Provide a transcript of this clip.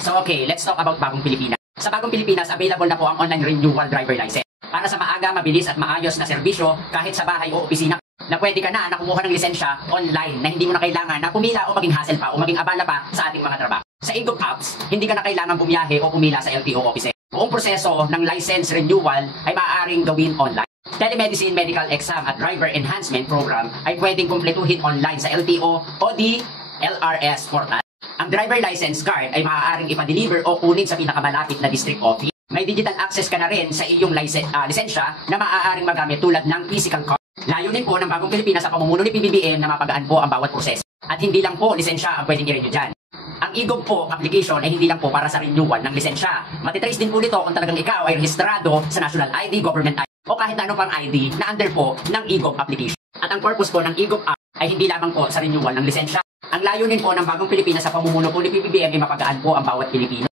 So okay, let's talk about Bagong Pilipinas. Sa Bagong Pilipinas, available na po ang online renewal driver license para sa maaga, mabilis at maayos na serbisyo kahit sa bahay o opisina na pwede ka na kumuha ng lisensya online na hindi mo na kailangan na pumila o maging hassle pa o maging abala pa sa ating mga trabaho. Sa IGOB apps, hindi ka na kailangan bumiyahe o pumila sa LTO office. Buong proseso ng license renewal ay maaaring gawin online. Telemedicine, medical exam at driver enhancement program ay pwedeng kumpletuhin online sa LTO o di LRS portal. Ang driver license card ay maaaring ipa-deliver o kunin sa pinakamalapit na district office. May digital access ka na rin sa iyong lisensya na maaaring magamit tulad ng physical card. Layunin po ng Bagong Pilipinas sa pamumuno ni PBBM na mapagaan po ang bawat proseso. At hindi lang po lisensya ang pwedeng i-renew dyan. Ang IGOB po application ay hindi lang po para sa renewal ng lisensya. Matitrace din po nito kung talagang ikaw ay rehistrado sa National ID, Government ID o kahit ano pang ID na under po ng IGOB application. At ang purpose po ng IGOB app ay hindi lamang po sa renewal ng lisensya. Ang layunin po ng Bagong Pilipinas sa pamumuno po ni PBBM ay mapagaan po ang bawat Pilipino.